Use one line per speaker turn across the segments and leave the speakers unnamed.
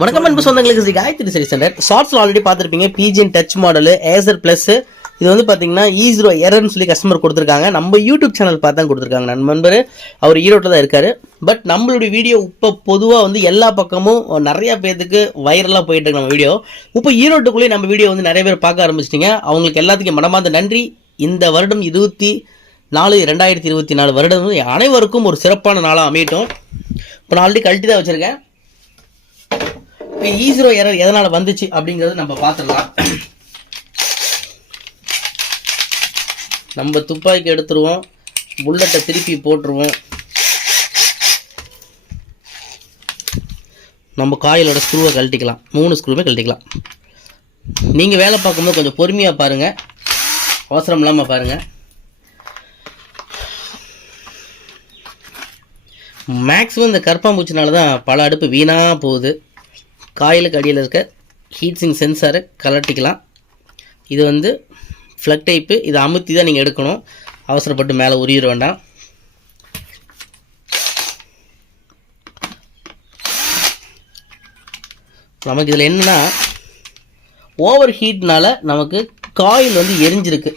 வணக்கம் அன்பு சொந்தங்களுக்கு ஸ்ரீ காயத்ரி சரி சென்டர் ஷார்ட்ஸில் ஆல்ரெடி பார்த்துருப்பீங்க BGN touch model Acer plus இது வந்து பார்த்தீங்கன்னா ஈஸ்ரோ e எரர்னு சொல்லி கஸ்டமர் கொடுத்துருக்காங்க. நம்ம யூடியூப் சேனல் பார்த்து தான் கொடுத்துருக்காங்க நண்பர். அவர் ஈரோட்டில் தான் இருக்கார். பட் நம்மளுடைய வீடியோ இப்போ பொதுவாக வந்து எல்லா பக்கமும் நிறைய பேர்த்துக்கு வைரலாக போயிட்டு இருக்கு நம்ம வீடியோ இப்போ ஈரோட்டுக்குள்ளேயே நம்ம வீடியோ வந்து நிறைய பேர் பார்க்க ஆரம்பிச்சிட்டிங்க. அவங்களுக்கு எல்லாத்துக்கும் மனமார்ந்த நன்றி. இந்த வருடம் இருபத்தி நாலு ரெண்டாயிரத்தி இருபத்தி நாலு வருடம் அனைவருக்கும் ஒரு சிறப்பான நாளாக அமையட்டும். இப்போ நான் ஆல்ரெடி கழட்டி தான் வச்சுருக்கேன். இப்போ ஈஸிரோ e எரர் எதனால் வந்துச்சு அப்படிங்கிறது நம்ம பார்த்துடலாம். நம்ம துப்பாக்கி எடுத்துருவோம். புல்லட்டை திருப்பி போட்டுருவோம். நம்ம காயிலோட ஸ்க்ரூவை கழட்டிக்கலாம். மூணு ஸ்க்ரூவே கழட்டிக்கலாம். நீங்கள் வேலை பார்க்கும்போது கொஞ்சம் பொறுமையாக பாருங்கள் அவசரம் இல்லாமல் பாருங்கள் மேக்ஸிமம் இந்த கற்பாம்பூச்சினால தான் பல அடுப்பு வீணாக போகுது. காயிலுக்கு அடியில் இருக்க ஹீட்ஸிங் சென்சாரை கலட்டிக்கலாம். இது வந்து ஃப்ளக் டைப்பு இதை அமுத்தி தான் நீங்கள் எடுக்கணும். அவசரப்பட்டு மேலே உரியிட வேண்டாம். நமக்கு இதில் என்னென்னா ஓவர் ஹீட்னால் நமக்கு காயில் வந்து எரிஞ்சிருக்கு.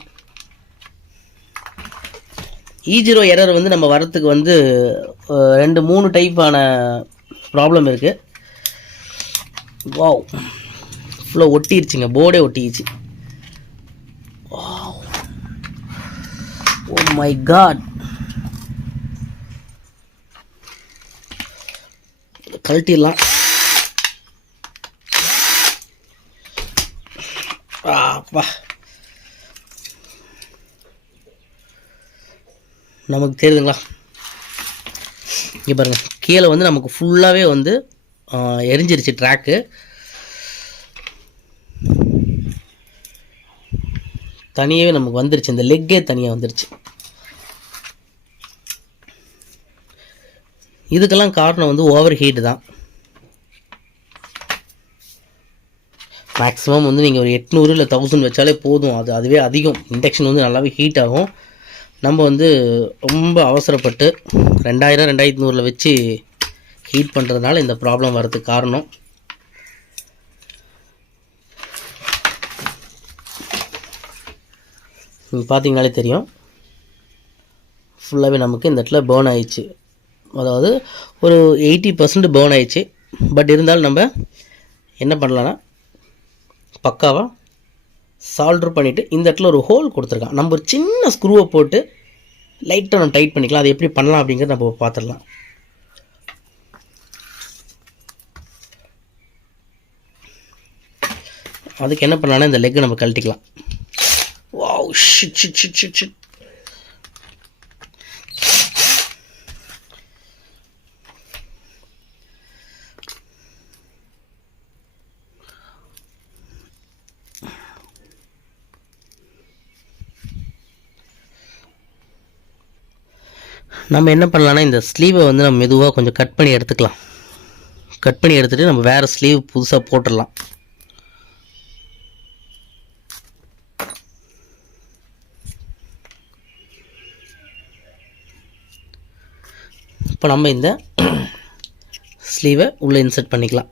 இ ஜீரோ எரர் வந்து நம்ம வரத்துக்கு வந்து ரெண்டு மூணு டைப்பான ப்ராப்ளம் இருக்குது வாவ் ஃபுல்லாக ஒட்டிடுச்சுங்க போர்டே ஒட்டிடுச்சு ஓ மை oh காட் கழட்டிடலாம். அப்பா நமக்கு தெரியுதுங்களா? இங்கே பாருங்கள் கீழே வந்து நமக்கு ஃபுல்லாகவே வந்து எரிஞ்சிருச்சு ட்ராக்கு. தனியாகவே நமக்கு வந்துருச்சு. இந்த லெக்கே தனியாக வந்துருச்சு. இதுக்கெல்லாம் காரணம் வந்து ஓவர் ஹீட்டு தான். மேக்ஸிமம் வந்து நீங்கள் ஒரு எட்நூறு இல்லை தௌசண்ட் வச்சாலே போதும். அது அதுவே அதிகம். இண்டக்ஷன் வந்து நல்லாவே ஹீட் ஆகும். நம்ம வந்து ரொம்ப அவசரப்பட்டு ரெண்டாயிரம் ரெண்டாயிரத்தி நூறில் வச்சு ஹீட் பண்ணுறதுனால இந்த ப்ராப்ளம் வர்றதுக்கு காரணம். நீங்கள் பார்த்தீங்கனாலே தெரியும். ஃபுல்லாகவே நமக்கு இந்த இடத்துல பேர்ன் ஆயிடுச்சு. அதாவது ஒரு எயிட்டி பர்சன்ட் பேர்ன் ஆயிடுச்சு. பட் இருந்தாலும் நம்ம என்ன பண்ணலான்னா பக்காவாக சால்ட்ரு பண்ணிவிட்டு இந்த இடத்துல ஒரு ஹோல் கொடுத்துருக்கான். நம்ம ஒரு சின்ன ஸ்க்ரூவை போட்டு லைட்டாக நம்ம டைட் பண்ணிக்கலாம். அதை எப்படி பண்ணலாம் அப்படிங்கிறத நம்ம பார்த்துடலாம் அதுக்கு என்ன பண்ணலாம்னா இந்த லெக்கை நம்ம கழட்டிக்கலாம். Wow shit shit shit shit shit நம்ம என்ன பண்ணலான்னா இந்த ஸ்லீவை வந்து நம்ம மெதுவாக கொஞ்சம் கட் பண்ணி எடுத்துக்கலாம். கட் பண்ணி எடுத்துகிட்டு நம்ம வேறு ஸ்லீவ் புதுசாக போட்டுடலாம். இப்போ நம்ம இந்த ஸ்லீவை உள்ளே இன்சர்ட் பண்ணிக்கலாம்.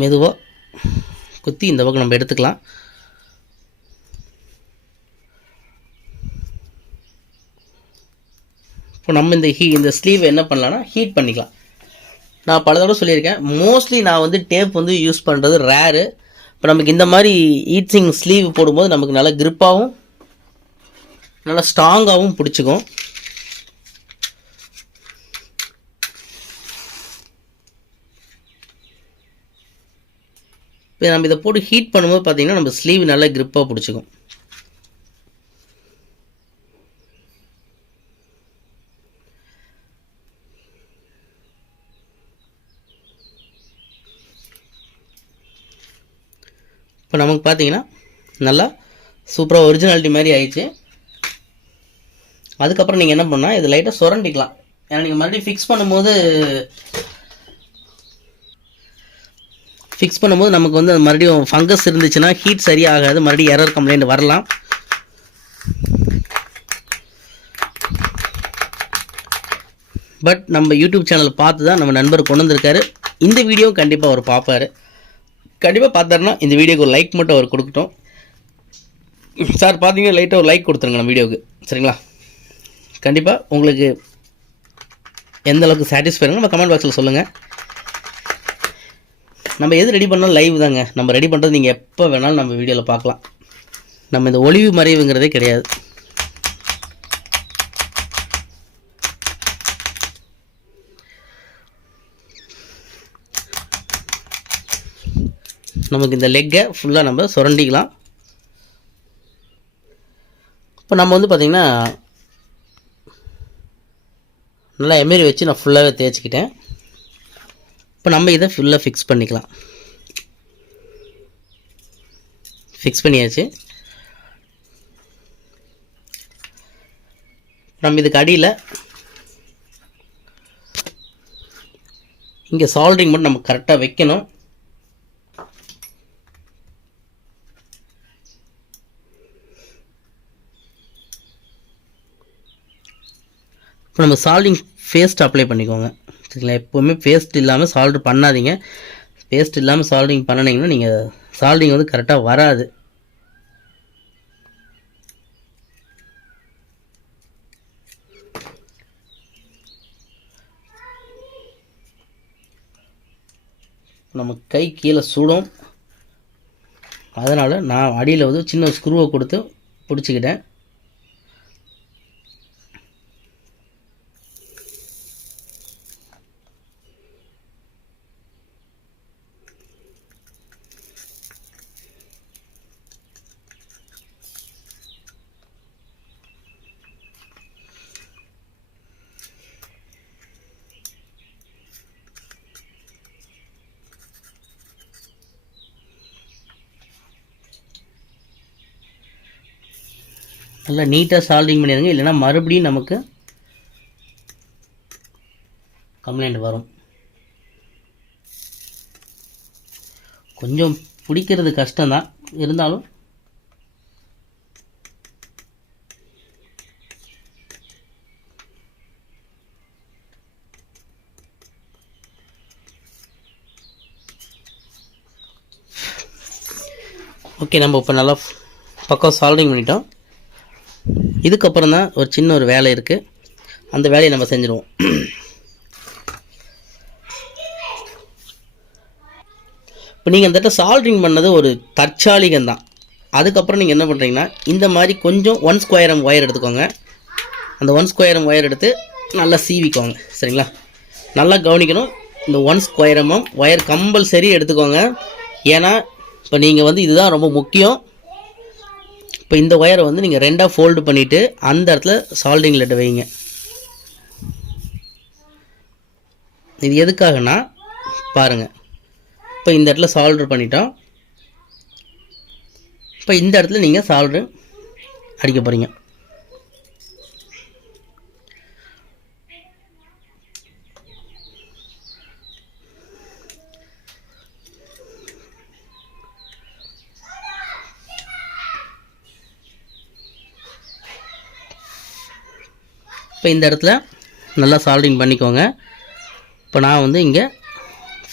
மெதுவாக குத்தி இந்த பக்கம் நம்ம எடுத்துக்கலாம். இப்போ நம்ம இந்த ஹீ இந்த ஸ்லீவ் என்ன பண்ணலாம்னா ஹீட் பண்ணிக்கலாம். நான் பல தடவை சொல்லியிருக்கேன். மோஸ்ட்லி நான் வந்து டேப் வந்து யூஸ் பண்ணுறது ரேரு இப்போ நமக்கு இந்த மாதிரி ஈட்ஸிங் ஸ்லீவ் போடும்போது நமக்கு நல்லா க்ரிப்பாகவும் நல்லா ஸ்ட்ராங்காகவும் பிடிச்சிக்கும். இப்போ நம்ம இதை போட்டு ஹீட் பண்ணும்போது பார்த்திங்கன்னா நம்ம ஸ்லீவ் நல்லா க்ரிப்பாக பிடிச்சிக்கும். இப்போ நமக்கு பார்த்தீங்கன்னா நல்லா சூப்பராக ஒரிஜினாலிட்டி மாதிரி ஆயிடுச்சு. அதுக்கப்புறம் நீங்கள் என்ன பண்ணால் இது லைட்டாக சுரண்டிக்கலாம். ஏன்னா நீங்கள் மறுபடியும் ஃபிக்ஸ் பண்ணும்போது ஃபிக்ஸ் பண்ணும்போது நமக்கு வந்து அது மறுபடியும் ஃபங்கஸ் இருந்துச்சுன்னா ஹீட் சரியாகாது. மறுபடியும் எரர் கம்ப்ளைண்ட் வரலாம். பட் நம்ம யூடியூப் சேனல் பார்த்து தான் நம்ம நண்பர் கொண்டு வந்திருக்காரு. இந்த வீடியோ கண்டிப்பாக அவர் பார்ப்பாரு. கண்டிப்பாக பார்த்தாருன்னா இந்த வீடியோக்கு ஒரு லைக் மட்டும் அவர் கொடுக்கட்டும். சார் பார்த்தீங்கன்னா லைட்டாக ஒரு லைக் கொடுத்துருங்க நம்ம வீடியோவுக்கு சரிங்களா? கண்டிப்பாக உங்களுக்கு எந்த அளவுக்கு சாட்டிஸ்ஃபைங்க நம்ம கமெண்ட் பாக்ஸில் சொல்லுங்கள் நம்ம எது ரெடி பண்ணாலும் லைவ் தாங்க. நம்ம ரெடி பண்ணுறது நீங்கள் எப்போ வேணாலும் நம்ம வீடியோவில் பார்க்கலாம். நம்ம இந்த ஒளிவு மறைவுங்கிறதே கிடையாது. நமக்கு இந்த லெக்கை ஃபுல்லாக நம்ம சுரண்டிக்கலாம். இப்போ நம்ம வந்து பார்த்திங்கன்னா நல்லா எமரி வச்சு நான் ஃபுல்லாகவே தேய்ச்சிக்கிட்டேன். இப்போ நம்ம இதை ஃபுல்லாக ஃபிக்ஸ் பண்ணிக்கலாம். ஃபிக்ஸ் பண்ணியாச்சு. நம்ம இதுக்கு அடியில் இங்கே சால்ட்ரிங் மட்டும் நம்ம கரெக்டாக வைக்கணும். இப்போ நம்ம சால்டிங் பேஸ்ட் அப்ளை பண்ணிக்கோங்க. சரிங்களா? எப்போவுமே பேஸ்ட் இல்லாமல் சால்ட் பண்ணாதீங்க. பேஸ்ட் இல்லாமல் சால்டிங் பண்ணினீங்கன்னா நீங்கள் சால்டிங் வந்து கரெக்டாக வராது. நம்ம கை கீழே சுடும். அதனால் நான் அடியில் வந்து சின்ன ஸ்க்ரூவை கொடுத்து பிடிச்சிக்கிட்டேன். நல்லா நீட்டாக சால்டிங் பண்ணிடுங்க. இல்லைன்னா மறுபடியும் நமக்கு கம்ப்ளைண்ட் வரும். கொஞ்சம் பிடிக்கிறது கஷ்டம்தான். இருந்தாலும் ஓகே நம்ம இப்போ நல்லா பக்கம் சால்டிங் பண்ணிட்டோம். இதுக்கப்புறம் தான் ஒரு சின்ன ஒரு வேலை இருக்குது அந்த வேலையை நம்ம செஞ்சுருவோம். இப்போ நீங்கள் இந்த இடத்துல சால்ட்ரிங் பண்ணது ஒரு தற்சாலிகம் தான். அதுக்கப்புறம் நீங்கள் என்ன பண்ணுறீங்கன்னா இந்த மாதிரி கொஞ்சம் ஒன் ஸ்கொயரம் ஒயர் எடுத்துக்கோங்க. அந்த ஒன் ஸ்கொயரம் ஒயர் எடுத்து நல்லா சீவிக்கோங்க. சரிங்களா? நல்லா கவனிக்கணும். இந்த ஒன் ஸ்கொயரமும் ஒயர் கம்பல்சரி எடுத்துக்கோங்க. ஏன்னா இப்போ நீங்கள் வந்து இதுதான் ரொம்ப முக்கியம். இப்போ இந்த ஒயரை வந்து நீங்கள் ரெண்டாக ஃபோல்டு பண்ணிவிட்டு அந்த இடத்துல சால்டிங் லெட்டை வைங்க. இது எதுக்காகனா பாருங்கள் இப்போ இந்த இடத்துல சால்டர் பண்ணிட்டோம். இப்போ இந்த இடத்துல நீங்கள் சால்டர் அடிக்க போகிறீங்க இப்போ இந்த இடத்துல நல்லா சால்டிங் பண்ணிக்கோங்க. இப்போ நான் வந்து இங்கே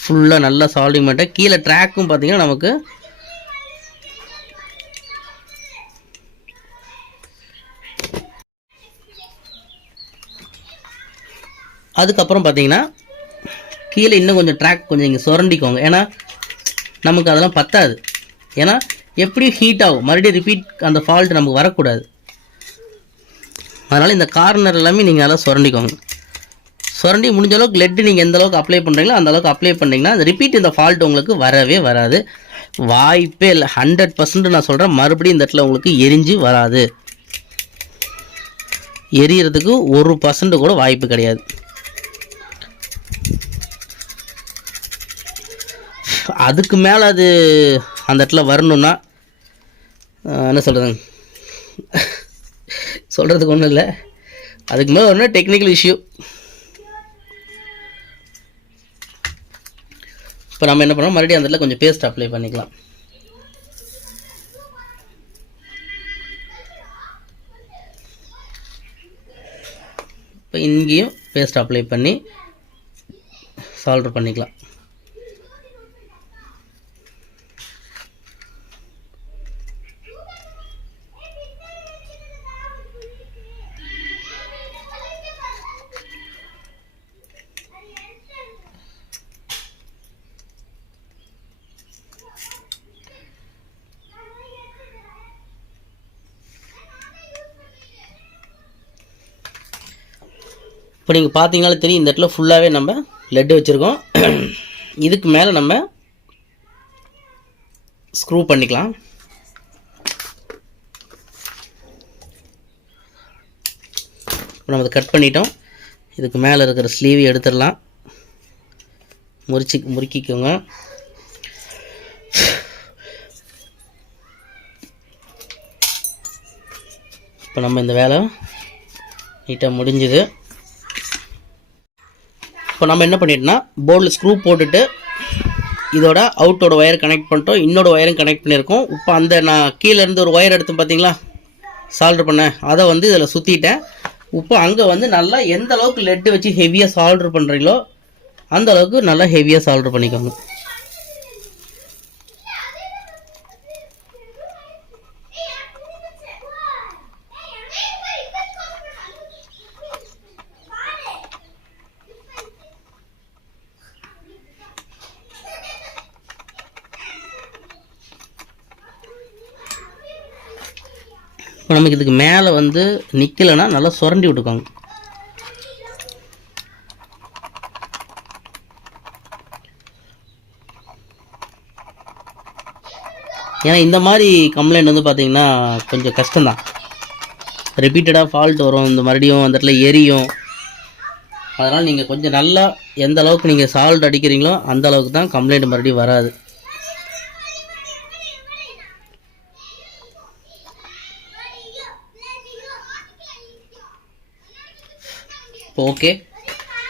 ஃபுல்லாக நல்லா சால்டிங் பண்ணிட்டேன். கீழே ட்ராக்கும் பார்த்திங்கன்னா நமக்கு அதுக்கப்புறம் பார்த்தீங்கன்னா கீழே இன்னும் கொஞ்சம் ட்ராக் கொஞ்சம் இங்கே சுரண்டிக்கோங்க. ஏன்னா நமக்கு அதெல்லாம் பத்தாது. ஏன்னா எப்படியும் ஹீட் ஆகும். மறுபடியும் ரிப்பீட் அந்த ஃபால்ட் நமக்கு வரக்கூடாது. அதனால் இந்த கார்னர் எல்லாமே நீங்கள் நல்லா சுரண்டிக்கோங்க. சுரண்டி முடிஞ்ச அளவுக்கு லெட்டு நீங்கள் எந்த அளவுக்கு அப்ளை பண்ணுறீங்களோ அந்த அளவுக்கு அப்ளை பண்ணிங்கன்னா அந்த ரிப்பீட் இந்த ஃபால்ட் உங்களுக்கு வரவே வராது. வாய்ப்பே இல்லை. ஹண்ட்ரட் பர்சன்ட் நான் சொல்கிறேன் மறுபடியும் இந்த இடத்துல உங்களுக்கு எரிஞ்சு வராது. எரியறதுக்கு ஒரு பர்சன்ட் கூட வாய்ப்பு கிடையாது. அதுக்கு மேலே அது அந்த இடத்துல வரணும்னா என்ன சொல்கிறதுங்க சொல்கிறதுக்கு ஒன்றும் இல்லை. அதுக்கு மேலே ஒன்றும் டெக்னிக்கல் இஷ்யூ இப்போ நம்ம என்ன பண்ணோம்? மறுபடியும் அந்த இடத்துல கொஞ்சம் பேஸ்ட் அப்ளை பண்ணிக்கலாம். இப்போ இங்கேயும் பேஸ்ட் அப்ளை பண்ணி சால்வ் பண்ணிக்கலாம். இப்போ நீங்கள் பார்த்தீங்கனாலே தெரியும் இந்த இடத்துல ஃபுல்லாகவே நம்ம லெட்டு வச்சுருக்கோம். இதுக்கு மேலே நம்ம ஸ்க்ரூ பண்ணிக்கலாம். இப்போ நம்ம அதை கட் பண்ணிட்டோம். இதுக்கு மேலே இருக்கிற ஸ்லீவ் எடுத்துடலாம். முறிச்சு முறுக்கிக்கோங்க. இப்போ நம்ம இந்த வேலை நீட்டாக முடிஞ்சுது. இப்போ நம்ம என்ன பண்ணிட்டோம்னா போர்டில் ஸ்க்ரூ போட்டுட்டு இதோட அவுட்டோட ஒயர் கனெக்ட் பண்ணிட்டோம். இன்னோட ஒயரும் கனெக்ட் பண்ணியிருக்கோம். இப்போ அந்த நான் கீழே இருந்து ஒரு ஒயர் எடுத்து பார்த்தீங்களா? சால்டர் பண்ணேன் அதை வந்து இதில் சுற்றிட்டேன் இப்போ அங்கே வந்து நல்லா எந்த அளவுக்கு லெட்டு வச்சு ஹெவியாக சால்டர் பண்ணுறீங்களோ அந்த அளவுக்கு நல்லா ஹெவியாக சால்டர் பண்ணிக்கோங்க. நமக்கு இதுக்கு மேலே வந்து நிற்கலைன்னா நல்லா சுரண்டி விட்டுக்கோங்க. ஏன்னா இந்த மாதிரி கம்ப்ளைண்ட் வந்து பார்த்தீங்கன்னா கொஞ்சம் கஷ்டம்தான். ரிப்பீட்டடாக ஃபால்ட் வரும் இந்த மறுபடியும் அந்த இடத்துல எரியும். அதனால் நீங்கள் கொஞ்சம் நல்லா எந்த அளவுக்கு நீங்கள் சால்ட் அடிக்கிறீங்களோ அந்த அளவுக்கு தான் கம்ப்ளைண்ட் மறுபடியும் வராது. இப்போ ஓகே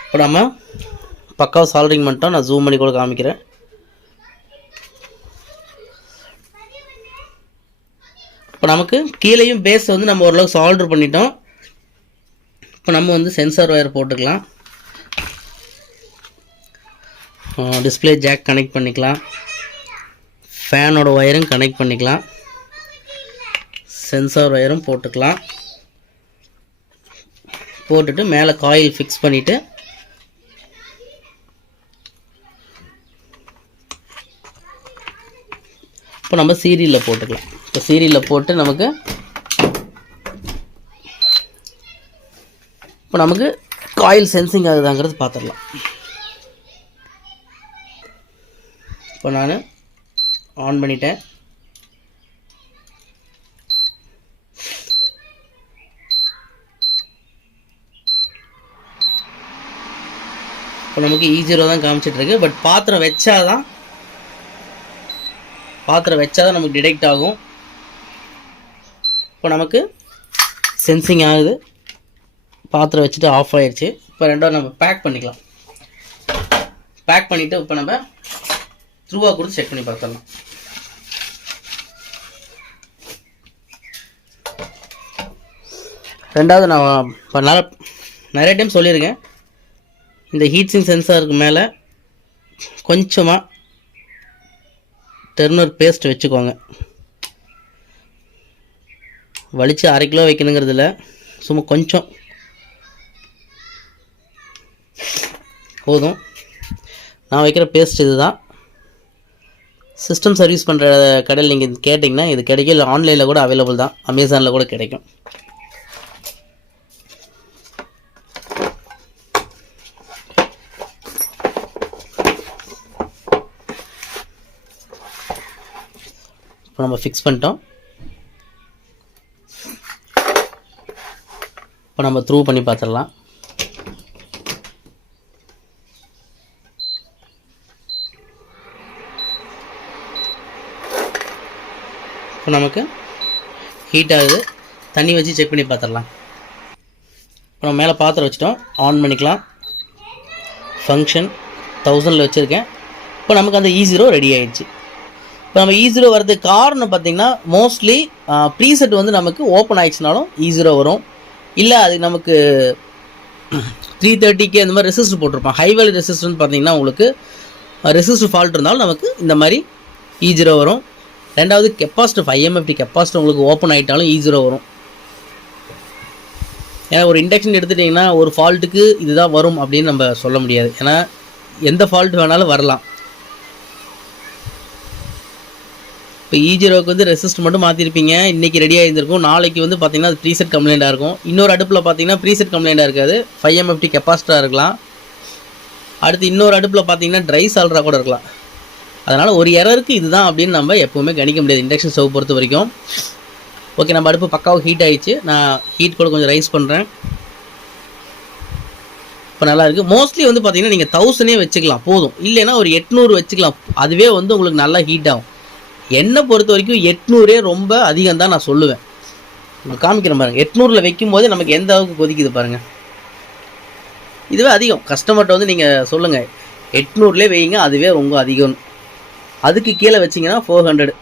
இப்போ நம்ம பக்காவாக சால்ட்ரிங் பண்ணிட்டோம் நான் ஜூம் பண்ணி கூட காமிக்கிறேன். இப்போ நமக்கு கீழேயும் பேஸ் வந்து நம்ம ஓரளவுக்கு சால்டர் பண்ணிட்டோம். இப்போ நம்ம வந்து சென்சார் ஒயர் போட்டுக்கலாம். டிஸ்பிளே ஜாக் கனெக்ட் பண்ணிக்கலாம். ஃபேனோட ஒயரும் கனெக்ட் பண்ணிக்கலாம். சென்சார் ஒயரும் போட்டுக்கலாம். போட்டுட்டு மேலே காயில் ஃபிக்ஸ் பண்ணிவிட்டு இப்போ நம்ம சீரியலில் போட்டுக்கலாம். இப்போ சீரியலில் போட்டு நமக்கு இப்போ நமக்கு காயில் சென்சிங் ஆகுதாங்கிறது பார்த்துடலாம் இப்போ நான் ஆன் பண்ணிட்டேன். இப்போ நமக்கு e இ ஜீரோ தான் காமிச்சிட்ருக்கு பட் பாத்திரம் வச்சாதான் பாத்திரம் வச்சாதான் நமக்கு டிடெக்ட் ஆகும். இப்போ நமக்கு சென்சிங் ஆகுது. பாத்திரம் வச்சுட்டு ஆஃப் ஆயிடுச்சு இப்போ ரெண்டாவது நம்ம பேக் பண்ணிக்கலாம். பேக் பண்ணிவிட்டு இப்போ நம்ம த்ரூவாக கொடுத்து செக் பண்ணி பார்த்துடலாம். ரெண்டாவது நான் இப்போ நிறைய நிறைய டைம் சொல்லியிருக்கேன். இந்த ஹீட்ஸிங் சென்சாருக்கு மேலே கொஞ்சமாக டெர்னர் பேஸ்ட் வச்சுக்கோங்க. வலித்து அரை கிலோ வைக்கணுங்கிறது இல்லை சும்மா கொஞ்சம். போதும். நான் வைக்கிற பேஸ்ட் இதுதான். சிஸ்டம் சர்வீஸ் பண்ணுற கடையில் நீங்கள் கேட்டிங்கன்னா இது கிடைக்கும். இல்லை ஆன்லைனில் கூட அவைலபிள் தான். அமேசானில் கூட கிடைக்கும். இப்போ நம்ம ஃபிக்ஸ் பண்ணிட்டோம். இப்போ நம்ம த்ரூ பண்ணி பார்த்துடலாம். இப்போ நமக்கு ஹீட் ஆகுது. தண்ணி வச்சு செக் பண்ணி பார்த்துடலாம். இப்போ நம்ம மேலே பாத்திரம் வச்சுட்டோம். ஆன் பண்ணிக்கலாம். ஃபங்க்ஷன் தௌசண்டில் வச்சுருக்கேன். இப்போ நமக்கு அந்த e இ ஜீரோ ரெடி ஆகிடுச்சு இப்போ நம்ம e ஈஸியாக ஜீரோ வரதுக்கு காரணம் பார்த்தீங்கன்னா மோஸ்ட்லி ப்ரீசெட் வந்து நமக்கு ஓப்பன் ஆயிடுச்சுனாலும் e ஈஸியாக வரும். இல்லை அது நமக்கு த்ரீ தேர்ட்டிக்கு அந்த மாதிரி ரெசிஸ்டர் போட்டிருப்பான். ஹை வேல்யூ ரெசிஸ்டர்னு பார்த்தீங்கன்னா உங்களுக்கு ரெசிஸ்டர் ஃபால்ட் இருந்தாலும் நமக்கு இந்த மாதிரி e இ ஜீரோ வரும். ரெண்டாவது கெப்பாசிட்டி ஃபைவ் எம்எஃப்டி கெப்பாசிட்டி உங்களுக்கு ஓப்பன் ஆகிட்டாலும் இ ஜீரோ வரும். ஏன்னா ஒரு இண்டக்ஷன் எடுத்துட்டிங்கன்னா ஒரு ஃபால்ட்டுக்கு இதுதான் வரும் அப்படின்னு நம்ம சொல்ல முடியாது. ஏன்னா எந்த ஃபால்ட் வேணாலும் வரலாம். இப்போ ஈஜிரோக்கு வந்து ரெசிஸ்ட் மட்டும் மாற்றிருப்பீங்க இன்றைக்கி ரெடியாக இருந்திருக்கும் நாளைக்கு வந்து பார்த்தீங்கன்னா அது ப்ரீசெட் கம்ப்ளைண்ட்டாக இருக்கும். இன்னொரு அடுப்பில் பார்த்தீங்கன்னா ப்ரீசெட் கம்ப்ளைண்ட்டாக இருக்காது. ஃபைவ் எம்எஃப்டி கெப்பாசிட்டாக இருக்கலாம். அடுத்து இன்னொரு அடுப்பில் பார்த்தீங்கன்னா ட்ரை சால்ட்ரா கூட இருக்கலாம். அதனால் ஒரு எரருக்கு இதுதான் அப்படின்னு நம்ம எப்போவுமே கணிக்க முடியாது. இண்டக்ஷன் ஸ்டவ் பொறுத்த வரைக்கும். ஓகே நம்ம அடுப்பு பக்காவாக ஹீட் ஆகிடுச்சு நான் ஹீட் கூட கொஞ்சம் ரைஸ் பண்ணுறேன் இப்போ நல்லா இருக்குது மோஸ்ட்லி வந்து பார்த்தீங்கன்னா நீங்கள் தௌசண்டே வச்சுக்கலாம். போதும். இல்லைன்னா ஒரு எட்நூறு வச்சுக்கலாம். அதுவே வந்து உங்களுக்கு நல்லா ஹீட் ஆகும். என்னை பொறுத்த வரைக்கும் எட்நூறே ரொம்ப அதிகம் தான் நான் சொல்லுவேன். காமிக்கிறேன் பாருங்கள் எட்நூறில் வைக்கும் போது நமக்கு எந்த அளவுக்கு கொதிக்குது பாருங்கள் இதுவே அதிகம். கஸ்டமர்கிட்ட வந்து நீங்கள் சொல்லுங்கள் எட்நூறுலேயே வைங்க அதுவே ரொம்ப அதிகம். அதுக்கு கீழே வச்சிங்கன்னா ஃபோர் ஹண்ட்ரட்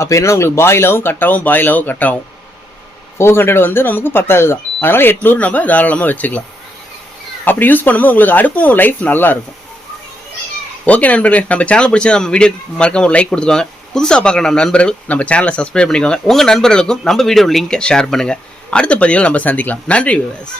அப்போ என்னன்னா உங்களுக்கு பாயிலாகவும் கட்டாகவும் பாயிலாகவும் கட்டாகும் ஃபோர் ஹண்ட்ரட் வந்து நமக்கு பத்தாவது தான். அதனால் எட்நூறு நம்ம தாராளமாக வச்சுக்கலாம். அப்படி யூஸ் பண்ணும்போது உங்களுக்கு அடுப்பும் லைஃப் நல்லாயிருக்கும் ஓகே நண்பர்களே நம்ம சேனல் பிடிச்சா நம்ம வீடியோ மறக்காம ஒரு லைக் கொடுத்துக்கோங்க. புதுசாக பார்க்குற நம்ம நண்பர்கள் நம்ம சேனலை சப்ஸ்கிரைப் பண்ணிக்கோங்க. உங்கள் நண்பர்களுக்கும் நம்ம வீடியோ லிங்க்கை ஷேர் பண்ணுங்கள் அடுத்த பதிவில் நம்ம சந்திக்கலாம். நன்றி விவாஸ்